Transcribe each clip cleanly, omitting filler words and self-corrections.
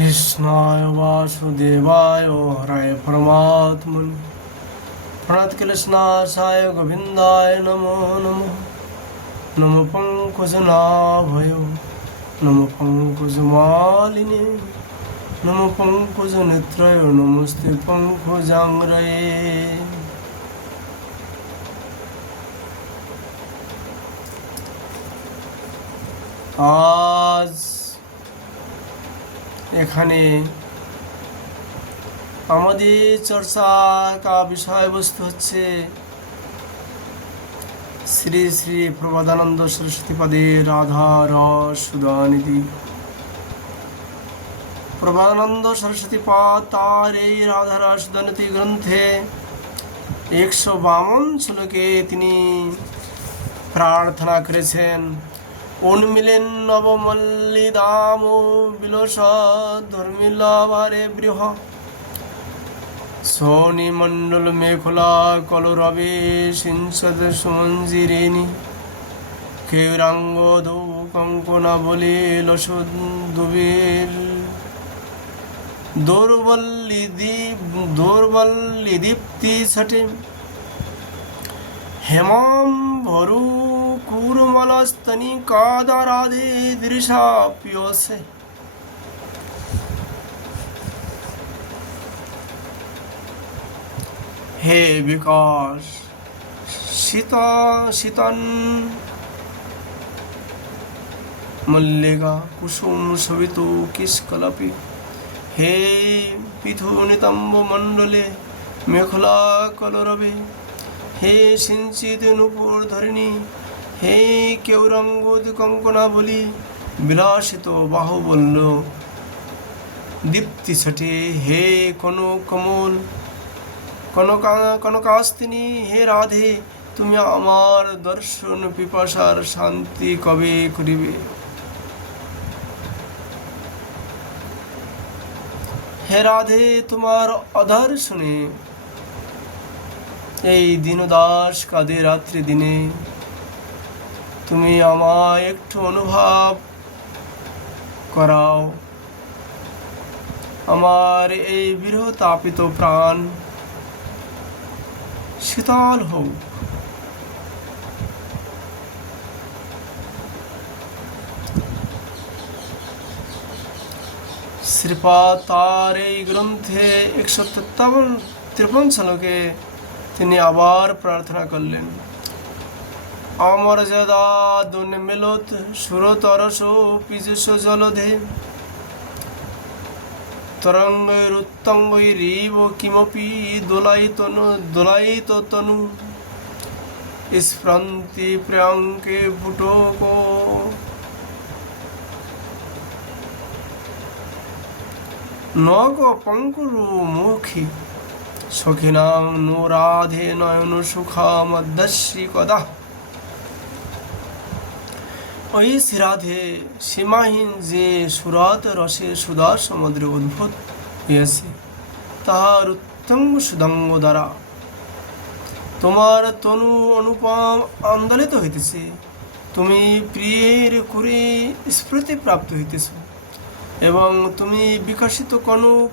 कृष्णाय वासुदेवाय हराय परमात्मने प्रणतक्लेशनाशाय गोविन्दाय नमो नमः। नमो पंकजनाभय नमो पंकजमालिने नमो पंकजनेत्रय नमस्ते पंकजांग्रये। আজ এখানে আমাদের চর্চা বিষয়বস্তু হচ্ছে শ্রী শ্রী প্রবোধানন্দ সরস্বতী পদের রাধা রস সুধানিধি। প্রবোধানন্দ সরস্বতী পাদ তার এই রাধা রস সুধানিধি গ্রন্থে 152 শ্লোকে তিনি প্রার্থনা করেছেন। উন্মিলেন নবমল্লিদাম বিলস ধর্মিলাভারে বৃহ সোনি মণ্ডল মেখলা কলরবে সিংসদ সুমঞ্জিরেণী কেরাঙ্গ দৌ কঙ্কনা বলে লসুদুবিল দৌর্বল্লি দীপ্তি ছটে হেমাম ভরু কুরমলস্তনি কাদা রাধে দৃশা পিয়সে। হে বিকাশ শীতন মল্লিকা কুসুম শোভিত কিষ্কলপি হে পিথু নিতম্ব মণ্ডলে মেখলা কলরবে হে সিঞ্চিত নূপুর ধরিণী হে কেউরঙ্গদ কঙ্কনা বলি বিলাসিত বাহুবল্য দীপ্তি ছটে হে কমল কনকাস্তিনী হে রাধে তুমি আমার দর্শন পিপাসার শান্তি কবে করিবে। হে রাধে তোমার অদর্শনে এই দীনদাস কাঁদে রাত্রি দিনে তুমি আমায় একটু অনুভব করাও। আমার এই বিরহ তাপিত প্রাণ শীতল হোক। শ্রীপাদ তার এই গ্রন্থে 153 শ্লোকে তিনি আবার প্রার্থনা করলেন। অমর্যাদা দুর্মিলত সুরতরস পীযুষ জলধে তরঙ্গৈরুত্তঙ্গৈরিব কিমপি দোলায়িত তনু স্ফ্রন্তি প্রিয়াঙ্কে পুটক নগ পঙ্কুরু মুখী সখিনাং নো রাধে নয়ন সুখা মধ্যশ্রী কদা। ওই শ্রীরাধে সীমাহীন যে সুরাত রসে সুধা সমুদ্রে উদ্ভূত হইয়াছে তাহার উত্তঙ্গ সুদঙ্গ দ্বারা তোমার তনু অনুপম আন্দোলিত হইতেছে। তুমি প্রিয়ের করে স্মৃতি প্রাপ্ত হইতেছ এবং তুমি বিকশিত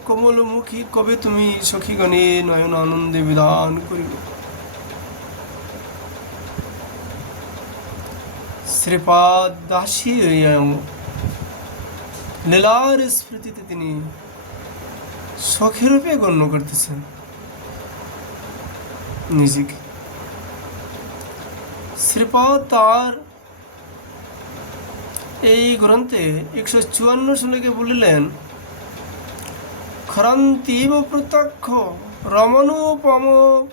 কমলমুখী কবে তুমি সখীগণে নয়ন আনন্দে বিধান করিবে। শ্রীপাদ দাসী লীলার স্মৃতিতে তিনি সখীরূপে গণ্য করতেছেন নিজেকে। শ্রীপাদ তার এই গ্রন্থে 154 শ্লোকে বলিলেন খরন্তীব প্রত্যক্ষ রমণোপম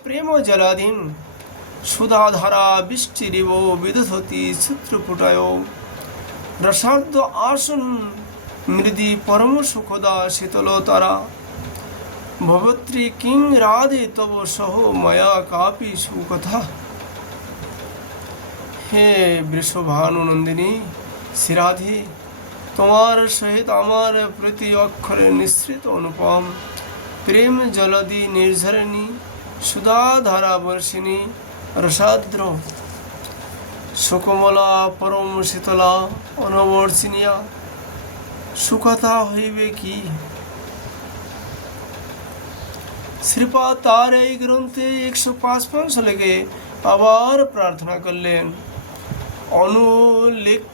প্রেম জলাধীন সুধাধারা বৃষ্টিরিব বিদধতি চিত্রপুটায় রসার্ধ আসন মৃদি পরম সুখদা শীতল তারা ভবত্রী কিং রাধে তব সহ ময়া কাপি সুকথা। হে বৃষভানুনন্দিনী শ্রীরাধে তোমার সহিত আমার প্রতি অক্ষরে নিঃসৃত অনুপম প্রেম জলদি নির্ঝরণী সুধাধারা বর্ষিণী রসাদ্র সুকমলা পরম শীতলা অনবর্ষিণিয়া সুকথা হইবে কি। শ্রীপাদ তার এই গ্রন্থে 155 শ্লোকে আবার প্রার্থনা করলেন, অনুলেখানন্তানপি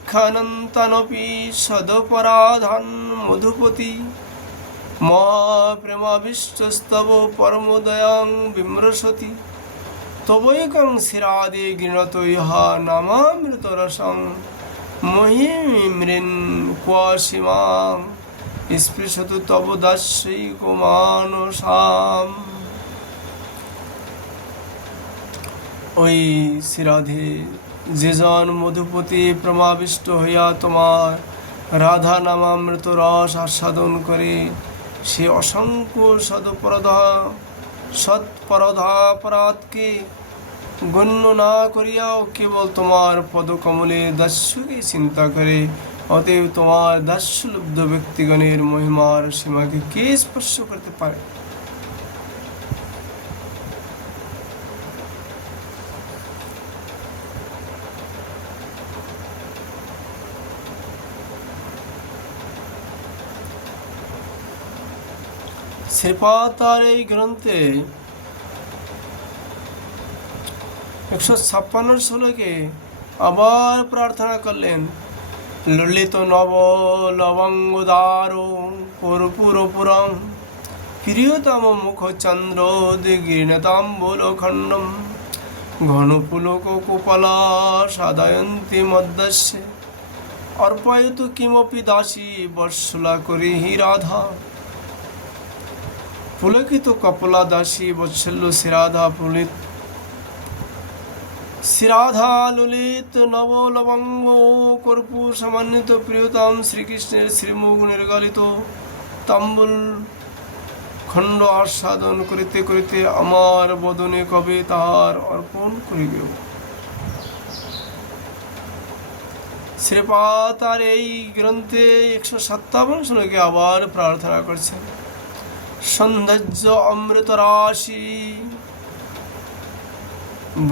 সদপরাধান মধুপতি প্রেমাবিষ্টস্তব পরমোদয়াং বিমৃশতি তবৈকং শিরাদে গৃণত ইহা নামামৃত রসং মহিমৃন ক্বাসিমাং স্পৃশতু তব দাস্যৈক মানসাম। ওই শ্রীরাধে, যেজন মধুপতি প্রমাবিষ্ট হইয়া তোমার রাধা নামামৃত রস আস্বাদন করে, সে অসংখ্য সৎপরাধকে গণ্য না করিয়াও কেবল তোমার পদকমলে দাস্যকে চিন্তা করে। অতএব তোমার দাস্যলব্ধ ব্যক্তিগণের মহিমার সীমাকে কে স্পর্শ করতে পারে? শ্রীপাদ তার এই গ্রন্থে 156 শ্লোকে আবার প্রার্থনা করলেন, ললিত নব লবঙ্গদার কর্পূরপুরং প্রিয়তম মুখ চন্দ্র দিগীর্ণতাম্বুলখণ্ডম ঘনপুলক কুপলা সাদয়ন্তী মদ্যস্যে অর্পয়তু কিমপি দাসী বৎসলা করিহি রাধা। পুলকিত কপলা দাসী বৎসল্য শ্রীরাধা ললিত নব লবঙ্গ কর্পূর সমন্বিত প্রিয়তম শ্রীকৃষ্ণের শ্রীমুখ নির্গলিত তাম্বুল খণ্ড আস্বাদন করিতে করিতে আমার বদনে কবে তাহার অর্পণ করিবে। শ্রীপাদ তার এই গ্রন্থে 157 শ্লোকে আবার প্রার্থনা করছেন, সৌন্দর্য অমৃত রাশি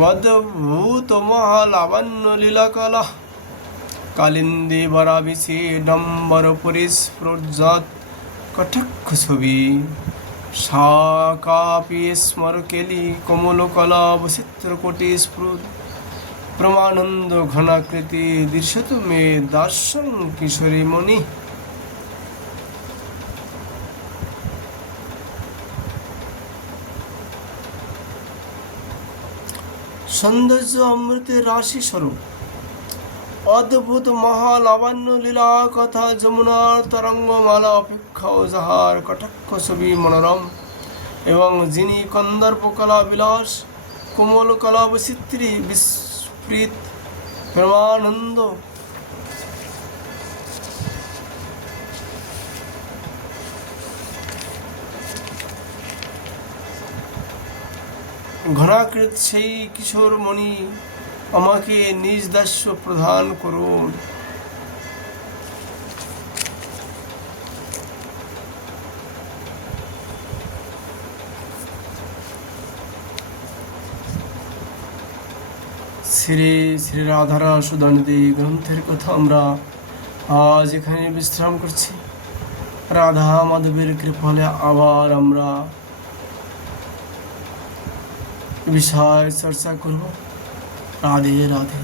বদ্ভূত মহালাবণ্য লীলাকলা কালিন্দী বরাবিষি ডম্বর পরিস্ফুরজাত কটাক্ষ ছবি শাকাপি স্মর কেলি কমল কলা বচিত্র কোটি স্ফুট প্রমানন্দ ঘনাকৃতি দৃশ্যত মে দার্শন কিশোরী মণি। সৌন্দর্য অমৃতের রাশি স্বরূপ অদ্ভুত মহালাবণ্য লীলা কথা যমুনার তরঙ্গমালা অপেক্ষাও যাহার কটাক্ষ ছবি মনোরম, এবং যিনি কন্দর্প কলা বিলাস কোমল কলা বৈচিত্রী বিস্মৃত প্রেমানন্দ ঘনাকৃত সেই কিশোর মণি আমাকে নিজ দাস্য প্রদান করুন। শ্রী শ্রী রাধারা সুদানদী গ্রন্থের কথা আমরা আজ এখানে বিশ্রাম করছি। রাধা মাধবের কৃপালে আবার আমরা বিষয় চর্চা করব। রাধে রাধে।